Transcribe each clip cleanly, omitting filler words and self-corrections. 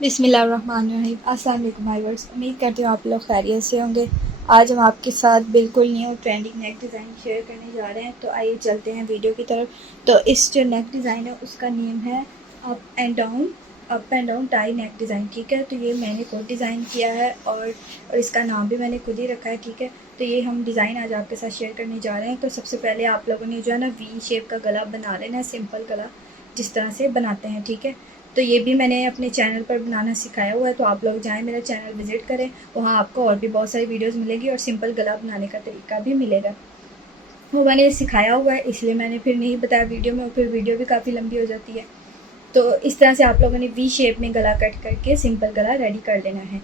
बिस्मिल्लाहिर्रहमानिर्रहीम। अस्सलाम वालेकुम व्यूअर्स, उम्मीद करती हूँ आप लोग खैरियत से होंगे। आज हम आपके साथ बिल्कुल न्यू ट्रेंडिंग नेक डिज़ाइन शेयर करने जा रहे हैं। तो आइए चलते हैं वीडियो की तरफ। तो इस जो नेक डिज़ाइन है उसका नेम है up and down tie neck design. ठीक है, तो ये मैंने खुद डिज़ाइन किया है और इसका नाम भी मैंने खुद ही रखा है। ठीक है, तो ये हम डिज़ाइन आज आपके साथ शेयर करने जा रहे हैं। तो सबसे पहले आप लोगों ने जो है ना वी शेप का गला बना लेना है, सिंपल गला जिस तरह से बनाते हैं। ठीक है, तो ये भी मैंने अपने चैनल पर बनाना सिखाया हुआ है, तो आप लोग जाएं मेरा चैनल विज़िट करें, वहाँ आपको और भी बहुत सारी वीडियोस मिलेगी और सिंपल गला बनाने का तरीका भी मिलेगा। वो मैंने सिखाया हुआ है, इसलिए मैंने फिर नहीं बताया वीडियो में, और फिर वीडियो भी काफ़ी लंबी हो जाती है। तो इस तरह से आप लोगों ने वी शेप में गला कट करके सिंपल गला रेडी कर लेना है।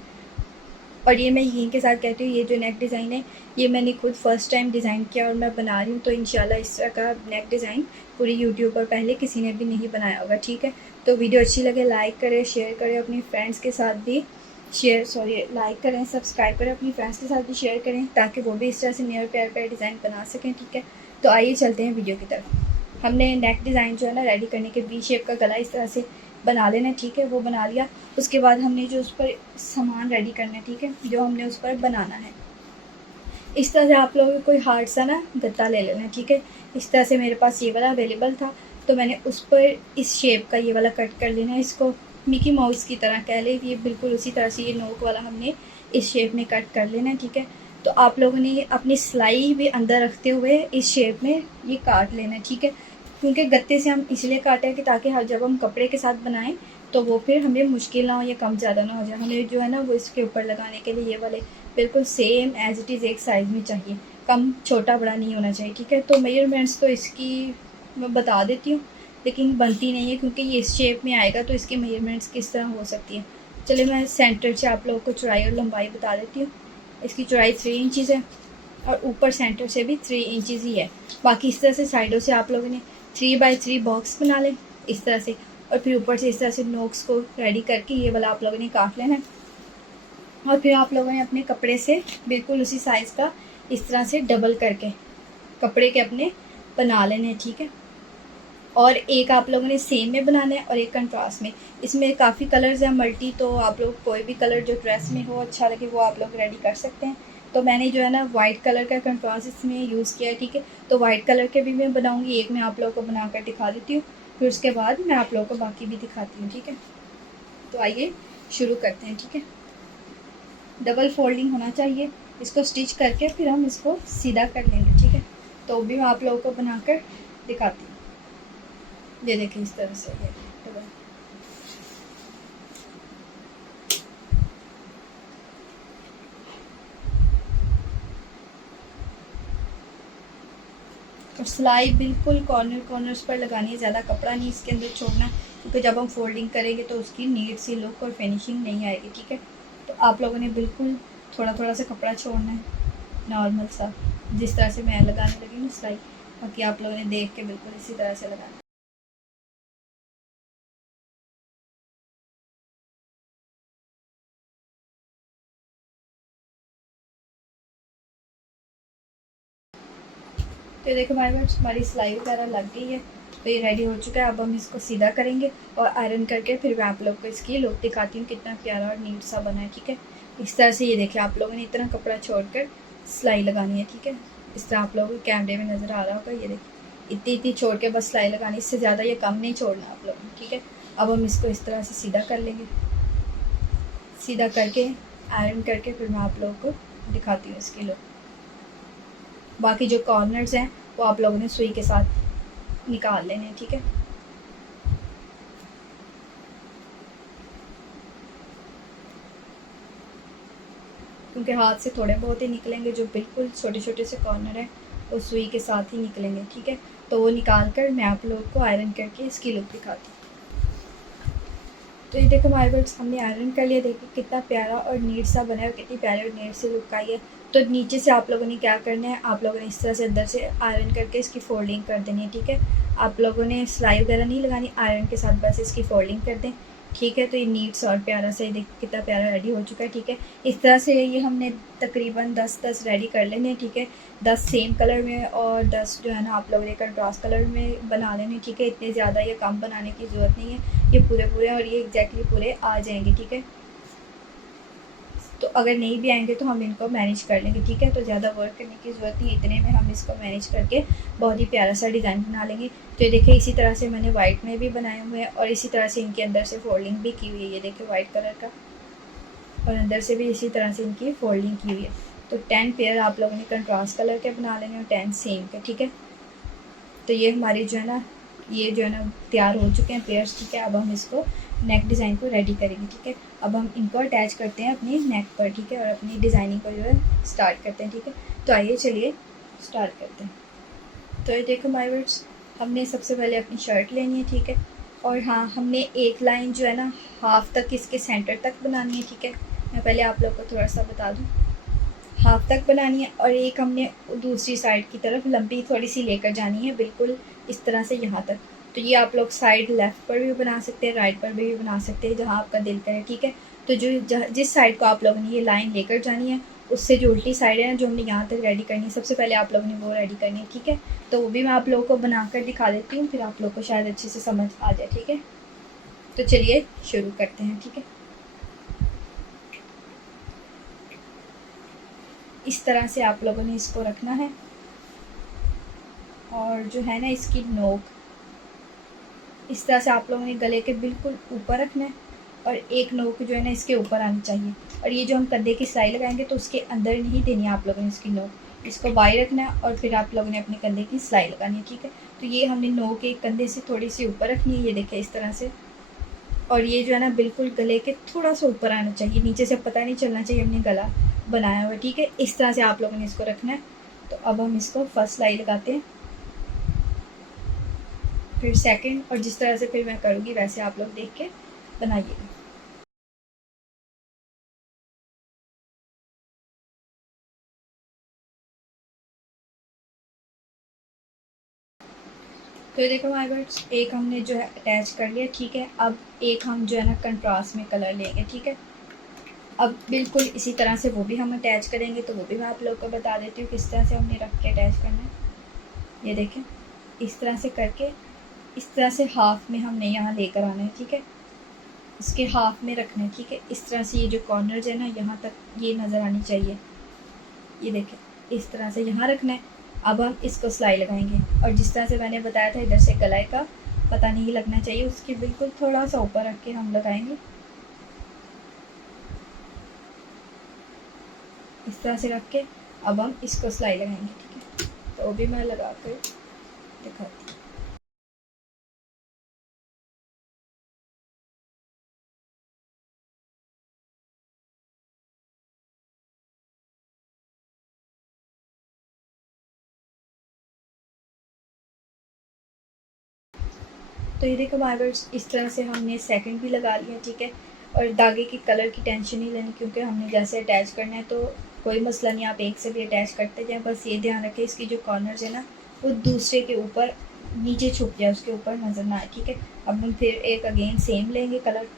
और ये मैं यहीं के साथ कहती हूँ, ये जो नेक डिज़ाइन है ये मैंने खुद फ़र्स्ट टाइम डिज़ाइन किया और मैं बना रही हूँ। तो इंशाल्लाह इस तरह का नेक डिज़ाइन पूरी यूट्यूब पर पहले किसी ने भी नहीं बनाया होगा। ठीक है, तो वीडियो अच्छी लगे लाइक करें, शेयर करें, अपनी फ्रेंड्स के साथ भी लाइक करें, सब्सक्राइब करें, अपनी फ्रेंड्स के साथ भी शेयर करें, ताकि वो भी इस तरह से नया प्यार प्यार डिज़ाइन बना सकें। ठीक है, तो आइए चलते हैं वीडियो की तरफ। हमने नेक डिज़ाइन जो है ना रेडी करने के वी शेप का गला इस तरह से बना लेना। ठीक है, वो बना लिया। उसके बाद हमने जो उस पर सामान रेडी करना है, ठीक है, जो हमने उस पर बनाना है, इस तरह से आप लोगों को कोई हार्ड सा ना गत्ता ले लेना है। ठीक है, इस तरह से मेरे पास ये वाला अवेलेबल था, तो मैंने उस पर इस शेप का ये वाला कट कर लेना है। इसको मिकी माउस की तरह कह ले, ये बिल्कुल उसी तरह से ये नोक वाला हमने इस शेप में कट कर लेना है। ठीक है, तो आप लोगों ने अपनी सिलाई भी अंदर रखते हुए इस शेप में ये काट लेना है। ठीक है, क्योंकि गत्ते से हम इसलिए काटे कि ताकि हर जब हम कपड़े के साथ बनाएं तो वो फिर हमें मुश्किल ना हो या कम ज़्यादा ना हो जाए। हमें जो है ना वो इसके ऊपर लगाने के लिए ये वाले बिल्कुल सेम एज इट इज़ एक साइज़ में चाहिए, कम छोटा बड़ा नहीं होना चाहिए। ठीक है, तो मेजरमेंट्स तो इसकी मैं बता देती हूँ, लेकिन बनती नहीं है क्योंकि ये इस शेप में आएगा, तो इसकी मेजरमेंट्स किस तरह हो सकती है। चलिए मैं सेंटर से आप लोगों को चौड़ाई और लंबाई बता देती हूँ। इसकी चौड़ाई 3 इंचज़ है और ऊपर सेंटर से भी 3 इंचज़ ही है। बाकी इस तरह से साइडों से आप लोगों ने 3x3 बॉक्स बना लें इस तरह से, और फिर ऊपर से इस तरह से नोक्स को रेडी करके ये वाला आप लोगों ने काट लेना है। और फिर आप लोगों ने अपने कपड़े से बिल्कुल उसी साइज़ का इस तरह से डबल करके कपड़े के अपने बना लेने हैं। ठीक है, और एक आप लोगों ने सेम में बनाना है और एक कंट्रास्ट में। इसमें काफ़ी कलर्स हैं मल्टी, तो आप लोग कोई भी कलर जो ड्रेस में हो अच्छा लगे वो आप लोग रेडी कर सकते हैं। तो मैंने जो है ना वाइट कलर का कंट्रास्ट इसमें यूज़ किया है। ठीक है, तो वाइट कलर के भी मैं बनाऊँगी, एक मैं आप लोगों को बनाकर दिखा देती हूँ, फिर उसके बाद मैं आप लोगों को बाकी भी दिखाती हूँ। ठीक है, तो आइए शुरू करते हैं। ठीक है, डबल फोल्डिंग होना चाहिए, इसको स्टिच करके फिर हम इसको सीधा कर लेंगे। ठीक है, तो भी मैं आप लोगों को बनाकर दिखाती हूँ। ये देखिए इस तरह से ये डबल। और सिलाई बिल्कुल कॉर्नर्स पर लगानी है, ज़्यादा कपड़ा नहीं इसके अंदर छोड़ना, क्योंकि जब हम फोल्डिंग करेंगे तो उसकी नीट सी लुक और फिनिशिंग नहीं आएगी। ठीक है, तो आप लोगों ने बिल्कुल थोड़ा थोड़ा सा कपड़ा छोड़ना है, नॉर्मल सा, जिस तरह से मैं लगाने लगी हूँ सिलाई। बाकी आप लोगों ने देख के बिल्कुल इसी तरह से लगाना। तो देखो हमारे पास हमारी सिलाई वगैरह लग गई है, तो ये रेडी हो चुका है। अब हम इसको सीधा करेंगे और आयरन करके फिर मैं आप लोग को इसकी लुक दिखाती हूँ कितना प्यारा और नीट सा बना है। ठीक है, इस तरह से ये देखिए आप लोगों ने इतना कपड़ा छोड़कर सिलाई लगानी है। ठीक है, इस तरह आप लोगों को कैमरे में नज़र आ रहा होगा, ये देखिए इतनी इतनी छोड़ के बस सिलाई लगानी, इससे ज़्यादा ये कम नहीं छोड़ना आप लोगों ने। ठीक है, अब हम इसको इस तरह से सीधा कर लेंगे, सीधा करके आयरन करके फिर मैं आप लोगों को दिखाती हूँ इसकी लुक। बाकी जो कॉर्नर्स हैं वो आप लोगों ने सुई के साथ निकाल लेने हैं। ठीक है, क्योंकि हाथ से थोड़े बहुत ही निकलेंगे, जो बिल्कुल छोटे छोटे से कॉर्नर हैं वो सुई के साथ ही निकलेंगे। ठीक है, तो वो निकाल कर मैं आप लोगों को आयरन करके इसकी लुक दिखाती हूँ। तो ये देखो हमारे पास हमने आयरन कर लिया, देखिए कितना प्यारा और नीट सा बना है, कितनी प्यारी और नीट सी लुक आई है। तो नीचे से आप लोगों ने क्या करना है, आप लोगों ने इस तरह से अंदर से आयरन करके इसकी फोल्डिंग कर देनी है। ठीक है, आप लोगों ने सिलाई वगैरह नहीं लगानी, आयरन के साथ बस इसकी फोल्डिंग कर दें। ठीक है। तो ये नीट्स और प्यारा सा, ये देख कितना प्यारा रेडी हो चुका है। ठीक है, इस तरह से ये हमने तकरीबन 10 रेडी कर लेने हैं। ठीक है, 10 सेम कलर में और 10 जो है ना आप लोग ने कंट्रास्ट कलर में बना लेने। ठीक है, इतने ज़्यादा ये कम बनाने की ज़रूरत नहीं है, ये पूरे पूरे और ये एग्जैक्टली पूरे आ जाएंगे। ठीक है, तो अगर नहीं भी आएंगे तो हम इनको मैनेज कर लेंगे। ठीक है, तो ज़्यादा वर्क करने की ज़रूरत नहीं, इतने में हम इसको मैनेज करके बहुत ही प्यारा सा डिज़ाइन बना लेंगे। तो ये देखिए इसी तरह से मैंने वाइट में भी बनाए हुए हैं और इसी तरह से इनके अंदर से फोल्डिंग भी की हुई है। ये देखिए वाइट कलर का, और अंदर से भी इसी तरह से इनकी फोल्डिंग की हुई है। तो 10 पेयर आप लोगों ने कंट्रास्ट कलर के बना लेंगे और 10 सेम के। ठीक है, तो ये हमारी जो है ना, ये जो है ना तैयार हो चुके हैं पेयर्स। ठीक है, अब हम इसको नेक डिज़ाइन को रेडी करेंगे। ठीक है, अब हम इनको अटैच करते हैं अपनी नेक पर। ठीक है, और अपनी डिज़ाइनिंग को जो है स्टार्ट करते हैं। ठीक है, तो आइए चलिए स्टार्ट करते हैं। तो ये देखो माय वर्ड्स, हमने सबसे पहले अपनी शर्ट लेनी है। ठीक है, और हाँ, हमने एक लाइन जो है ना हाफ तक इसके सेंटर तक बनानी है। ठीक है, मैं पहले आप लोग को थोड़ा सा बता दूँ, हाफ तक बनानी है और एक हमने दूसरी साइड की तरफ लंबी थोड़ी सी लेकर जानी है, बिल्कुल इस तरह से यहाँ तक। तो ये आप लोग साइड लेफ़्ट पर भी बना सकते हैं, राइट पर भी बना सकते हैं, जहाँ आपका दिल करे। ठीक है, तो जिस साइड को आप लोगों ने ये लाइन लेकर जानी है, उससे जो उल्टी साइड है ना, जो हमने यहाँ तक रेडी करनी है, सबसे पहले आप लोगों ने वो रेडी करनी है। ठीक है, तो वो भी मैं आप लोगों को बना कर दिखा देती हूँ, फिर आप लोग को शायद अच्छे से समझ आ जाए। ठीक है, तो चलिए शुरू करते हैं। ठीक है, इस तरह से आप लोगों ने इसको रखना है और जो है ना इसकी नोक इस तरह से आप लोगों ने गले के बिल्कुल ऊपर रखना है और एक नोक जो है ना इसके ऊपर आनी चाहिए। और ये जो हम कंधे की सिलाई लगाएंगे तो उसके अंदर नहीं देनी है आप लोगों ने इसकी नोक, इसको बाहर रखना है और फिर आप लोगों ने अपने कंधे की सिलाई लगानी है। ठीक है, तो ये हमने नोक एक कंधे से थोड़ी सी ऊपर रखनी है, ये देखें इस तरह से। और ये जो है ना बिल्कुल गले के थोड़ा सा ऊपर आना चाहिए, नीचे से पता नहीं चलना चाहिए हमने गला बनाया हुआ। ठीक है, इस तरह से आप लोगों ने इसको रखना है। तो अब हम इसको फर्स्ट सिलाई लगाते हैं, फिर सेकंड, और जिस तरह से फिर मैं करूँगी वैसे आप लोग देख के बनाइएगा। तो ये देखो माय बर्ड्स, एक हमने जो है अटैच कर लिया। ठीक है, अब एक हम जो है ना कंट्रास्ट में कलर लेंगे। ठीक है, अब बिल्कुल इसी तरह से वो भी हम अटैच करेंगे, तो वो भी मैं आप लोग को बता देती हूँ किस तरह से हमने रख के अटैच करना है। ये देखें इस तरह से करके, इस तरह से हाफ में हमने यहाँ लेकर आना है। ठीक है, इसके हाफ में रखना है। ठीक है, इस तरह से ये जो कॉर्नर्स है ना यहाँ तक ये नज़र आनी चाहिए। ये देखें इस तरह से यहाँ रखना है। अब हम इसको सिलाई लगाएंगे और जिस तरह से मैंने बताया था इधर से गले का पता नहीं लगना चाहिए, उसके बिल्कुल थोड़ा सा ऊपर रख के हम लगाएंगे, इस तरह से रख के। अब हम इसको सिलाई लगाएंगे। ठीक है, तो वो भी मैं लगा कर दिखाती हूँ। तो ये देखो मार्बल्स, इस तरह से हमने सेकंड भी लगा लिया। ठीक है, और धागे की कलर की टेंशन नहीं लेनी, क्योंकि हमने जैसे अटैच करना है तो कोई मसला नहीं, आप एक से भी अटैच करते जाएँ। बस ये ध्यान रखें इसकी जो कॉर्नर्स है ना वो दूसरे के ऊपर नीचे छुप जाए, उसके ऊपर नज़र ना आए। ठीक है, अब हम फिर एक अगेन सेम लेंगे कलर,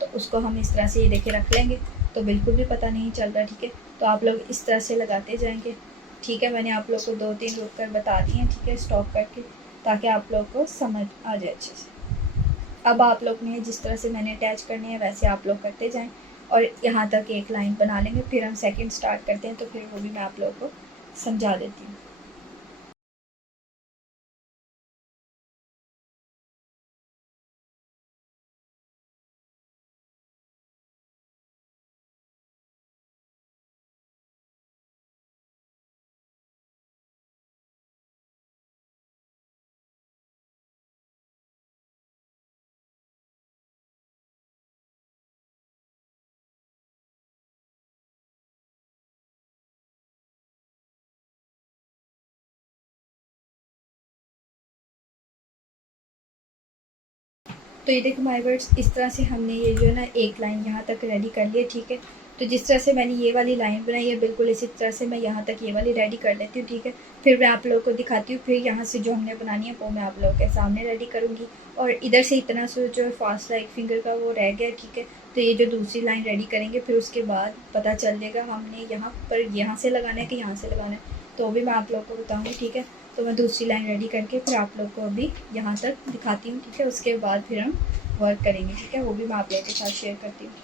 तो उसको हम इस तरह से ये देखे रख लेंगे, तो बिल्कुल भी पता नहीं चल रहा। ठीक है, तो आप लोग इस तरह से लगाते जाएंगे। ठीक है, मैंने आप लोग को 2-3 रुक कर बता दिए हैं। ठीक है, स्टॉप करके, ताकि आप लोग को समझ आ जाए अच्छे से। अब आप लोग ने जिस तरह से मैंने अटैच करनी है वैसे आप लोग करते जाएं और यहाँ तक एक लाइन बना लेंगे, फिर हम सेकंड स्टार्ट करते हैं, तो फिर वो भी मैं आप लोगों को समझा देती हूँ। तो ये देखो माय वर्ड्स, इस तरह से हमने ये जो है ना एक लाइन यहाँ तक रेडी कर लिया। ठीक है, तो जिस तरह से मैंने ये वाली लाइन बनाई है बिल्कुल इसी तरह से मैं यहाँ तक ये वाली रेडी कर लेती हूँ, ठीक है। फिर मैं आप लोगों को दिखाती हूँ, फिर यहाँ से जो हमने बनानी है वो मैं आप लोगों के सामने रेडी करूँगी। और इधर से इतना सा जो फास्ट लाइक फिंगर का वो रह गया, ठीक है। तो ये जो दूसरी लाइन रेडी करेंगे फिर उसके बाद पता चल जाएगा हमने यहाँ पर यहाँ से लगाना है कि यहाँ से लगाना है, तो भी मैं आप लोगों को बताऊँगी, ठीक है। तो मैं दूसरी लाइन रेडी करके फिर आप लोग को अभी यहाँ तक दिखाती हूँ, ठीक है। उसके बाद फिर हम वर्क करेंगे, ठीक है, वो भी मैं आप लोगों के साथ शेयर करती हूँ।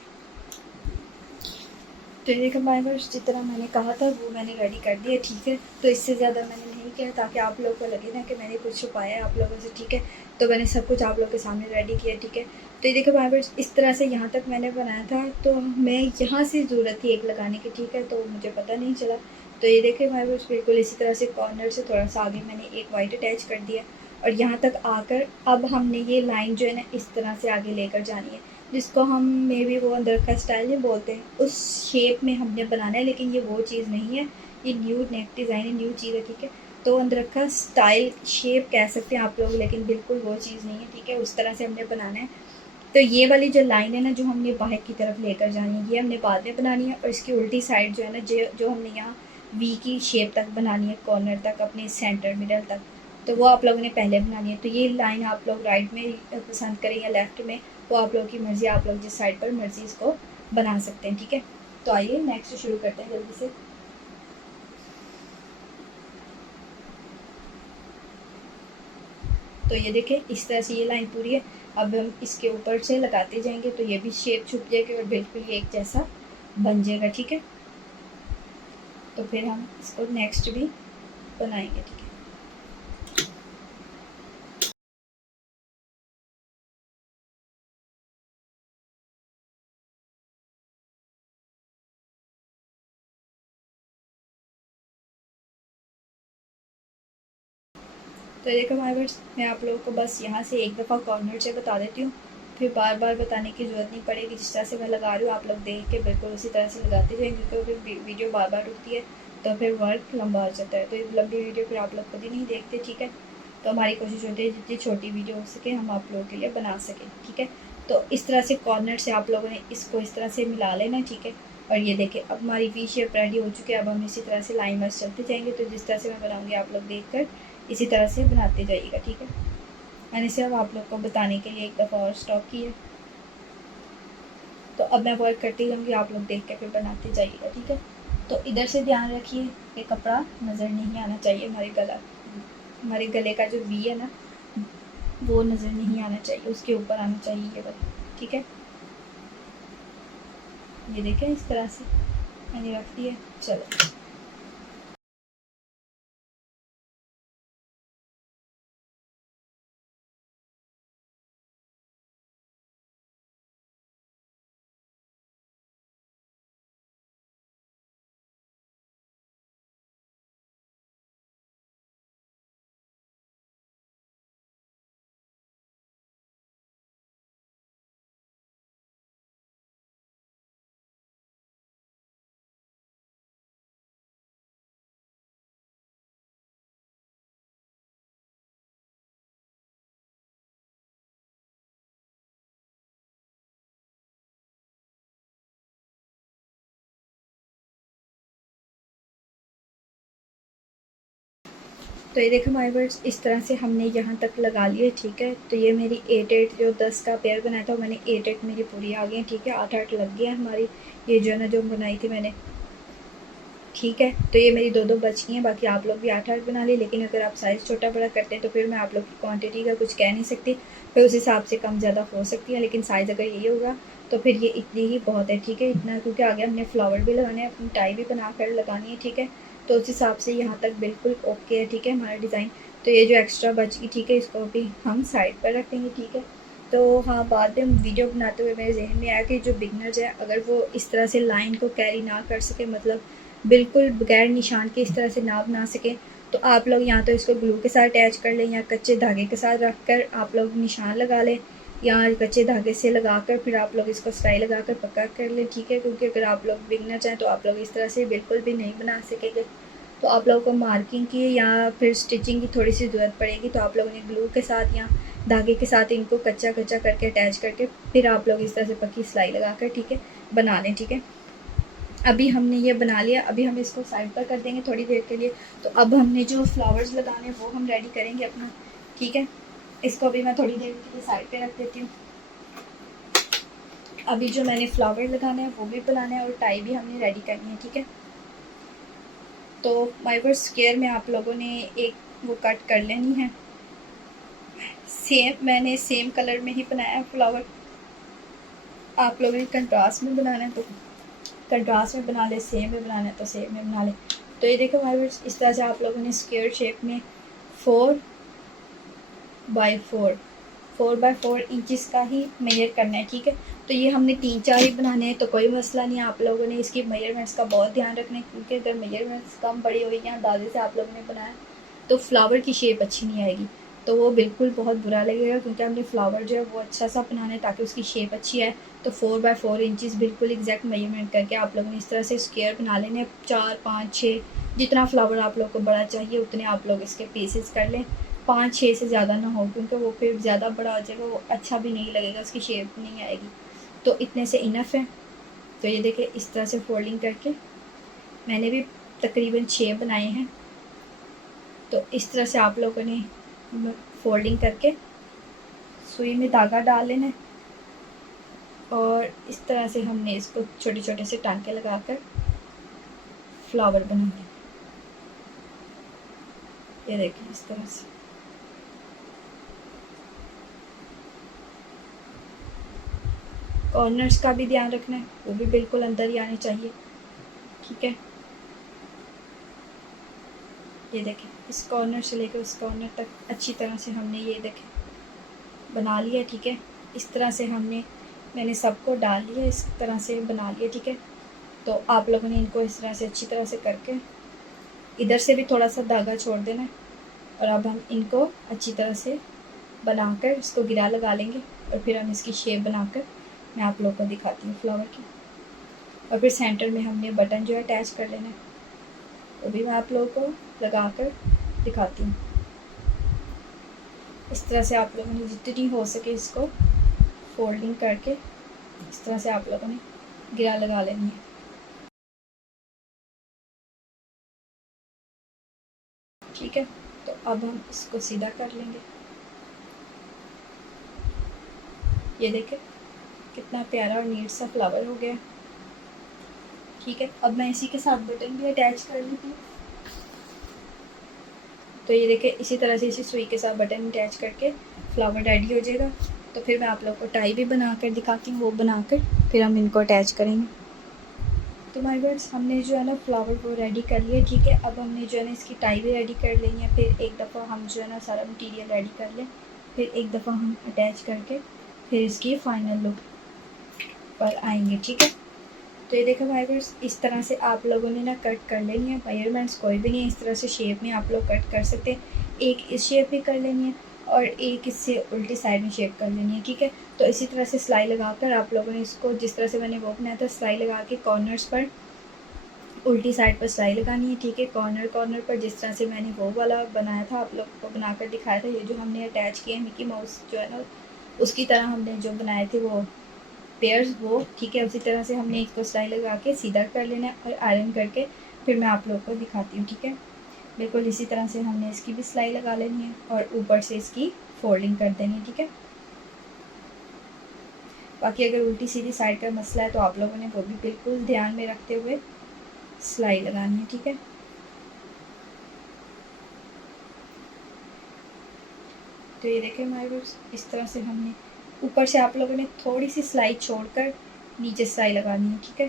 तो ये देखो माय वर्स, जितना मैंने कहा था वो मैंने रेडी कर दिया, ठीक है। तो इससे ज़्यादा मैंने नहीं किया ताकि आप लोगों को लगे ना कि मैंने कुछ छुपाया है आप लोगों से, ठीक है। तो मैंने सब कुछ आप लोगों के सामने रेडी किया, ठीक है। तो ये देखो माय वर्स, इस तरह से यहाँ तक मैंने बनाया था, तो मैं यहाँ से ज़रूरत थी एक लगाने की, ठीक है, तो मुझे पता नहीं चला। तो ये देखे माय वर्स, बिल्कुल इसी तरह से कॉर्नर से थोड़ा सा आगे मैंने एक वाइट अटैच कर दिया और यहाँ तक आकर अब हमने ये लाइन जो है ना इस तरह से आगे लेकर जानी है, जिसको हम मे बी वो अंदर का स्टाइल नहीं बोलते हैं, उस शेप में हमने बनाना है। लेकिन ये वो चीज़ नहीं है, ये न्यू नेक डिज़ाइन है, न्यू चीज़ है, ठीक है। तो अंदर का स्टाइल शेप कह सकते हैं आप लोग, लेकिन बिल्कुल वो चीज़ नहीं है, ठीक है। उस तरह से हमने बनाना है। तो ये वाली जो लाइन है ना जो हमने बाहर की तरफ लेकर जानी है, ये हमने बाद में बनानी है। और इसकी उल्टी साइड जो है ना जो हमने यहाँ वी की शेप तक बनानी है, कॉर्नर तक, अपने सेंटर मिडल तक, तो वो आप लोगों ने पहले बनानी है। तो ये लाइन आप लोग राइट में पसंद करें या लेफ़्ट में, वो आप लोगों की मर्ज़ी, आप लोग जिस साइड पर मर्ज़ी इसको बना सकते हैं, ठीक है। तो आइए नेक्स्ट शुरू करते हैं जल्दी से। तो ये देखें इस तरह से ये लाइन पूरी है। अब हम इसके ऊपर से लगाते जाएंगे तो ये भी शेप छुप जाएगी और बिल्कुल ये एक जैसा बन जाएगा, ठीक है। तो फिर हम इसको नेक्स्ट भी बनाएंगे, ठीक है। तो देखो हमारे वर्स, मैं आप लोगों को बस यहाँ से एक दफ़ा कॉर्नर से बता देती हूँ, फिर बार बार बताने की ज़रूरत नहीं पड़ेगी। जिस तरह से मैं लगा रही हूँ आप लोग देख के बिल्कुल उसी तरह से लगाते जाएंगे, क्योंकि फिर वीडियो बार बार रुकती है तो फिर वर्क लंबा हो जाता है। तो ये लंबी वीडियो फिर आप लोग खुद ही नहीं देखते, ठीक है। तो हमारी कोशिश होती है जितनी छोटी वीडियो हो सके हम आप लोगों के लिए बना सकें, ठीक है। तो इस तरह से कॉर्नर से आप लोगों ने इसको इस तरह से मिला लेना, ठीक है। और ये देखें अब हमारी वी शेप रेडी हो चुकी है। अब हम इसी तरह से लाइन वाइज चलते जाएंगे। तो जिस तरह से मैं बनाऊँगी आप लोग देख कर इसी तरह से बनाते जाइएगा, ठीक है। मैंने सिर्फ आप लोग को बताने के लिए एक दफ़ा और स्टॉप किया। तो अब मैं वर्क करती रहूँगी, आप लोग देख के फिर बनाते जाइएगा, ठीक है। तो इधर से ध्यान रखिए कि कपड़ा नज़र नहीं आना चाहिए, हमारे गले का जो वी है ना वो नज़र नहीं आना चाहिए, उसके ऊपर आना चाहिए ये वाला, ठीक है। ये देखें इस तरह से मैंने रख दिया। चलो तो ये देखो माय वर्ड्स, इस तरह से हमने यहाँ तक लगा लिया, ठीक है। तो ये मेरी 8 जो 10 का पेयर बनाया था मैंने 8 मेरी पूरी आ गई, ठीक है। 8 लग गया हमारी ये जो है ना जो बनाई थी मैंने, ठीक है। तो ये मेरी 2 बच गई हैं, बाकी आप लोग भी 8 बना ली। लेकिन अगर आप साइज़ छोटा बड़ा करते हैं तो फिर मैं आप लोग की क्वांटिटी का कुछ कह नहीं सकती, फिर उस हिसाब से कम ज़्यादा हो सकती है। लेकिन साइज़ अगर यही होगा तो फिर ये इतनी ही बहुत है, ठीक है। इतना क्योंकि आगे हमने फ्लावर भी लगाने हैं, अपनी टाई भी बना कर लगानी है, ठीक है। तो उस हिसाब से यहाँ तक बिल्कुल ओके है, ठीक है हमारा डिज़ाइन। तो ये जो एक्स्ट्रा बच गई, ठीक है, इसको भी हम साइड पर रखेंगे, ठीक है। तो हाँ, बाद में वीडियो बनाते हुए मेरे जहन में आया कि जो बिगनर्स है अगर वो इस तरह से लाइन को कैरी ना कर सके, मतलब बिल्कुल बगैर निशान के इस तरह से ना बना सके, तो आप लोग या तो इसको ग्लू के साथ अटैच कर लें या कच्चे धागे के साथ रख कर आप लोग निशान लगा लें, या कच्चे धागे से लगाकर फिर आप लोग इसको सिलाई लगाकर पक्का कर लें, ठीक है। क्योंकि अगर आप लोग बिगनर चाहें तो आप लोग इस तरह से बिल्कुल भी नहीं बना सकेंगे। तो आप लोगों को मार्किंग की या फिर स्टिचिंग की थोड़ी सी ज़रूरत पड़ेगी। तो आप लोगों ने ग्लू के साथ या धागे के साथ इनको कच्चा कच्चा करके अटैच करके फिर आप लोग इस तरह से पक्की सिलाई लगा कर, ठीक है, बना लें, ठीक है। अभी हमने ये बना लिया, अभी हम इसको साइड पर कर देंगे थोड़ी देर के लिए। तो अब हमने जो फ्लावर्स लगाने हैं वो हम रेडी करेंगे अपना, ठीक है। इसको अभी मैं थोड़ी देर के लिए साइड पे रख देती हूँ। अभी जो मैंने फ्लावर लगाना है वो भी बनाना है और टाई भी हमने रेडी करनी है, ठीक है। तो माय वर्स स्क्वायर में आप लोगों ने एक वो कट कर लेनी है। मैंने सेम कलर में ही बनाया है फ्लावर। आप लोगों ने कंट्रास्ट में बनाना है तो कंट्रास्ट में बना ले, सेम में बनाना है तो सेम में बना ले। तो ये देखो माय वर्स, इस तरह से आप लोगों ने स्क्वायर शेप में 4x4 इंचज़ का ही मेजर करना है, ठीक है। तो ये हमने 3-4 ही बनाने हैं तो कोई मसला नहीं है। आप लोगों ने इसकी मेजरमेंट्स का बहुत ध्यान रखना है, क्योंकि अगर मेजरमेंट्स कम बड़ी हुई या अंदाजे से आप लोगों ने बनाया तो फ्लावर की शेप अच्छी नहीं आएगी, तो वो बिल्कुल बहुत बुरा लगेगा। क्योंकि हमने फ्लावर जो है वो अच्छा सा बनाना है ताकि उसकी शेप अच्छी आए। तो 4x4 इंचज़ बिल्कुल एग्जैक्ट मेजरमेंट करके आप लोगों ने इस तरह से स्क्वायर बना लेने। 4, 5, 6 जितना फ्लावर आप लोग को बड़ा चाहिए उतने आप लोग इसके पीसेस कर लें। 5-6 से ज़्यादा ना हो, क्योंकि वो फिर ज़्यादा बड़ा हो जाएगा, वो अच्छा भी नहीं लगेगा, उसकी शेप नहीं आएगी। तो इतने से इनफ है। तो ये देखिए इस तरह से फोल्डिंग करके मैंने भी तकरीबन 6 बनाए हैं। तो इस तरह से आप लोगों ने फोल्डिंग करके सुई में धागा डाल लेना है और इस तरह से हमने इसको छोटे छोटे से टांके लगाकर फ्लावर बनाने। ये देखिए इस तरह से। कॉर्नर्स का भी ध्यान रखना है, वो भी बिल्कुल अंदर ही आने चाहिए, ठीक है। ये देखें इस कॉर्नर से लेकर उस कॉर्नर तक अच्छी तरह से हमने ये देखें बना लिया, ठीक है। इस तरह से मैंने सबको डाल लिया, इस तरह से बना लिया, ठीक है। तो आप लोगों ने इनको इस तरह से अच्छी तरह से करके इधर से भी थोड़ा सा धागा छोड़ देना है। और अब हम इनको अच्छी तरह से बनाकर इसको गिरा लगा लेंगे और फिर हम इसकी शेप बनाकर मैं आप लोगों को दिखाती हूँ फ्लावर की। और फिर सेंटर में हमने बटन जो है अटैच कर लेना है, वो भी मैं आप लोगों को लगा कर दिखाती हूँ। इस तरह से आप लोगों ने जितनी हो सके इसको फोल्डिंग करके इस तरह से आप लोगों ने गिरा लगा लेनी है, ठीक है। तो अब हम इसको सीधा कर लेंगे। ये देखें कितना प्यारा और नीट सा फ्लावर हो गया, ठीक है। अब मैं इसी के साथ बटन भी अटैच कर लेती हूँ। तो ये देखें इसी तरह से इसी सुई के साथ बटन अटैच करके फ्लावर रेडी हो जाएगा। तो फिर मैं आप लोगों को टाई भी बना कर दिखाती हूँ, वो बनाकर फिर हम इनको अटैच करेंगे। तो माय वर्ड्स हमने जो है ना फ्लावर वो रेडी कर लिया, ठीक है। अब हमने जो है ना इसकी टाई भी रेडी कर लेनी है। फिर एक दफ़ा हम जो है ना सारा मटेरियल रेडी कर लें, फिर एक दफ़ा हम अटैच करके फिर इसकी फ़ाइनल लुक पर आएंगे, ठीक है। तो ये देखो भाई वर्स इस तरह से आप लोगों ने ना कट कर लेनी है। मेजरमेंट्स कोई भी नहीं है, इस तरह से शेप में आप लोग कट कर सकते हैं। एक इस शेप में कर लेनी है और एक इससे उल्टी साइड में शेप कर लेनी है, ठीक है। तो इसी तरह से सिलाई लगाकर आप लोगों ने इसको जिस तरह से मैंने वो बनाया था सिलाई लगा के कॉर्नर्स पर उल्टी साइड पर सिलाई लगानी है, ठीक है। कॉर्नर पर जिस तरह से मैंने वो वाला बनाया था आप लोग को बनाकर दिखाया था। ये जो हमने अटैच किया मिकी माउस जो है ना उसकी तरह हमने जो बनाए थे वो पेयर्स वो, ठीक है। उसी तरह से हमने इसको सिलाई लगा के सीधा कर लेना है और आयरन करके फिर मैं आप लोग को दिखाती हूँ, ठीक है। बिल्कुल इसी तरह से हमने इसकी भी सिलाई लगा लेनी है और ऊपर से इसकी फोल्डिंग कर देनी है, ठीक है। बाकी अगर उल्टी सीधी साइड का मसला है तो आप लोगों ने वो भी बिल्कुल ध्यान में रखते हुए सिलाई लगानी है, ठीक है। तो ये देखें हमारे व्यूअर्स इस तरह से हमने ऊपर से आप लोगों ने थोड़ी सी सिलाई छोड़कर नीचे सिलाई लगानी है, ठीक है,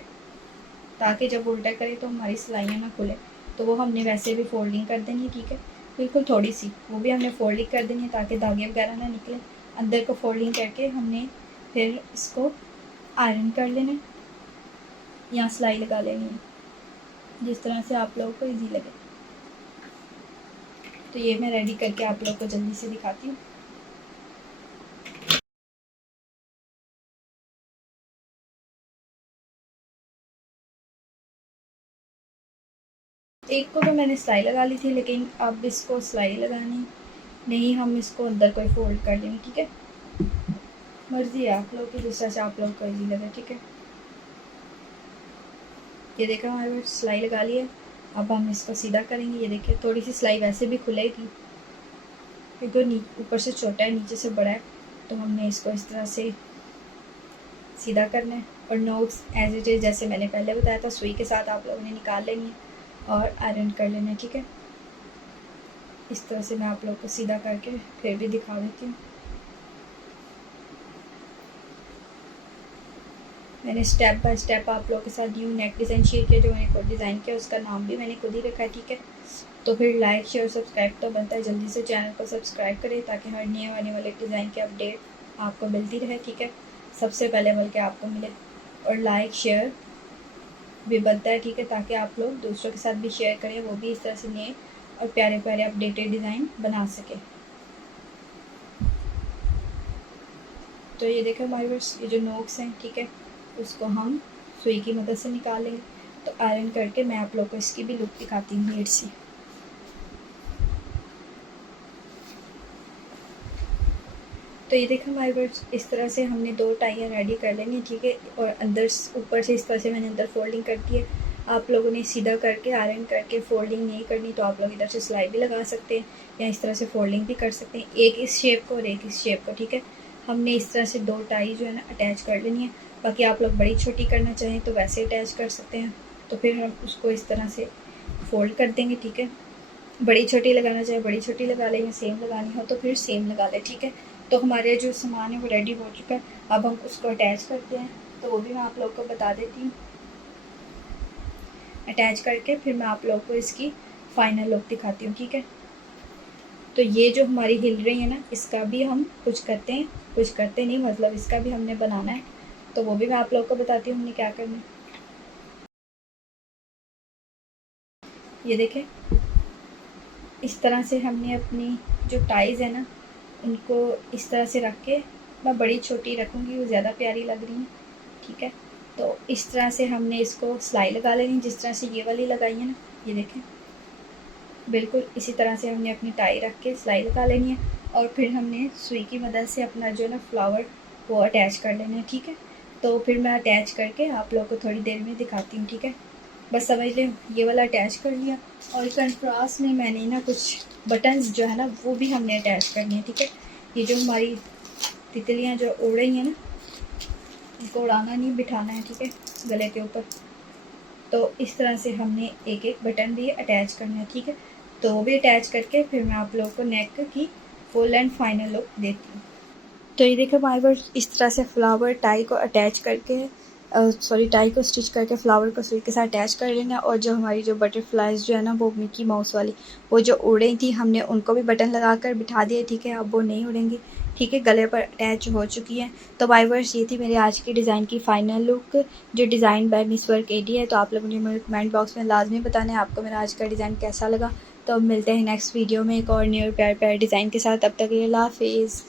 ताकि जब उल्टा करें तो हमारी सिलाइयाँ ना खुले। तो वो हमने वैसे भी फोल्डिंग कर देनी है, ठीक है, बिल्कुल थोड़ी सी वो भी हमने फोल्डिंग कर देनी है ताकि धागे वगैरह ना निकले। अंदर को फोल्डिंग करके हमने फिर इसको आयरन कर लेना है या सिलाई लगा लेनी है, जिस तरह से आप लोगों को ईजी लगे। तो ये मैं रेडी करके आप लोगों को जल्दी से दिखाती हूँ। एक को तो मैंने सिलाई लगा ली थी, लेकिन अब इसको सिलाई लगानी नहीं, हम इसको अंदर कोई फोल्ड कर लेंगे, ठीक है। मर्ज़ी है आप लोग की, जिस तरह से आप लोग को ईजी लगे, ठीक है। ये देखा हमारे पास सिलाई लगा ली है। अब हम इसको सीधा करेंगे। ये देखिए थोड़ी सी सिलाई वैसे भी खुलेगी, तो ऊपर से छोटा है नीचे से बड़ा है, तो हमने इसको इस तरह से सीधा करना है। और नोट्स एज इट इज़ जैसे मैंने पहले बताया था सुई के साथ आप लोगों ने निकाल लेनी है और आयरन कर लेना है, ठीक है। इस तरह से मैं आप लोगों को सीधा करके फिर भी दिखा देती हूँ। मैंने स्टेप बाय स्टेप आप लोगों के साथ न्यू नेक डिज़ाइन शेयर किया, जो मैंने खुद डिज़ाइन किया, उसका नाम भी मैंने खुद ही रखा है, ठीक है। तो फिर लाइक शेयर सब्सक्राइब तो बनता है, जल्दी से चैनल को सब्सक्राइब करें ताकि हर नए आने वाले डिज़ाइन की अपडेट आपको मिलती रहे, ठीक है, सबसे पहले बल्कि आपको मिले। और लाइक शेयर भी बनता है, ठीक है, ताकि आप लोग दूसरों के साथ भी शेयर करें, वो भी इस तरह से नए और प्यारे प्यारे अपडेटेड डिज़ाइन बना सके। तो ये देखें हमारे पास ये जो नोक्स हैं, ठीक है, उसको हम सुई की मदद से निकाल लेंगे। तो आयरन करके मैं आप लोगों को इसकी भी लुक दिखाती हूँ नीट सी। तो ये देखो हमारे पास इस तरह से हमने 2 टाइयाँ रेडी कर लेनी, ठीक है। और अंदर ऊपर से इस तरह से मैंने अंदर फोल्डिंग कर दी है। आप लोगों ने सीधा करके आयरन करके फोल्डिंग नहीं करनी तो आप लोग इधर से सिलाई भी लगा सकते हैं या इस तरह से फोल्डिंग भी कर सकते हैं, एक इस शेप को और एक इस शेप को, ठीक है। हमने इस तरह से 2 टाई जो है ना अटैच कर लेनी है। बाकी आप लोग बड़ी छोटी करना चाहें तो वैसे अटैच कर सकते हैं। तो फिर हम उसको इस तरह से फोल्ड कर देंगे, ठीक है। बड़ी छोटी लगाना चाहे बड़ी छोटी लगा लें, सेम लगानी हो तो फिर सेम लगा लें, ठीक है। तो हमारे जो सामान है वो रेडी हो चुका है। अब हम उसको अटैच करते हैं, तो वो भी मैं आप लोग को बता देती हूँ। अटैच करके फिर मैं आप लोग को इसकी फाइनल लुक दिखाती हूँ, ठीक है। तो ये जो हमारी हिल रही है ना, इसका भी हम कुछ करते हैं, कुछ करते नहीं, मतलब इसका भी हमने बनाना है, तो वो भी मैं आप लोग को बताती हूँ हमने क्या करना है। ये देखें इस तरह से हमने अपनी जो टाइज़ है ना उनको इस तरह से रख के, मैं बड़ी छोटी रखूँगी, वो ज़्यादा प्यारी लग रही है, ठीक है। तो इस तरह से हमने इसको सिलाई लगा लेनी, जिस तरह से ये वाली लगाई है ना, ये देखें बिल्कुल इसी तरह से हमने अपनी टाई रख के सिलाई लगा लेनी है। और फिर हमने सुई की मदद से अपना जो है ना फ्लावर वो अटैच कर लेना है, ठीक है। तो फिर मैं अटैच करके आप लोगों को थोड़ी देर में दिखाती हूँ, ठीक है। बस समझ लें ये वाला अटैच कर लिया और कंट्रास्ट में मैंने ना कुछ बटन्स जो है ना वो भी हमने अटैच करनी है, ठीक है। ये जो हमारी तितलियाँ जो उड़ रही हैं ना, इनको उड़ाना नहीं बिठाना है, ठीक है, गले के ऊपर। तो इस तरह से हमने एक एक बटन भी अटैच करना है, ठीक है। तो वो भी अटैच करके फिर मैं आप लोगों को नेक की फुल एंड फाइनल लुक देती हूँ। तो ये देखो हमारे पास इस तरह से फ्लावर टाई को अटैच करके टाई को स्टिच करके फ्लावर को सुई के साथ अटैच कर लेना। और जो हमारी जो बटरफ्लाइज जो है ना वो मिकी माउस वाली वो जो उड़ रही थी, हमने उनको भी बटन लगा कर बिठा दिए, ठीक है। अब वो नहीं उड़ेंगी, ठीक है, गले पर अटैच हो चुकी है। तो वाइवर्स ये थी मेरी आज की डिज़ाइन की फ़ाइनल लुक, जो डिज़ाइन बाय मिस वर्क एडी है। तो आप लोगों ने मुझे कमेंट बॉक्स में लाजमी बताना है आपको मेरा आज का डिज़ाइन कैसा लगा। तो अब मिलते हैं नेक्स्ट वीडियो में एक और न्यू प्यारे प्यारे डिज़ाइन के साथ। तब तक के लिए अल्लाह हाफिज़।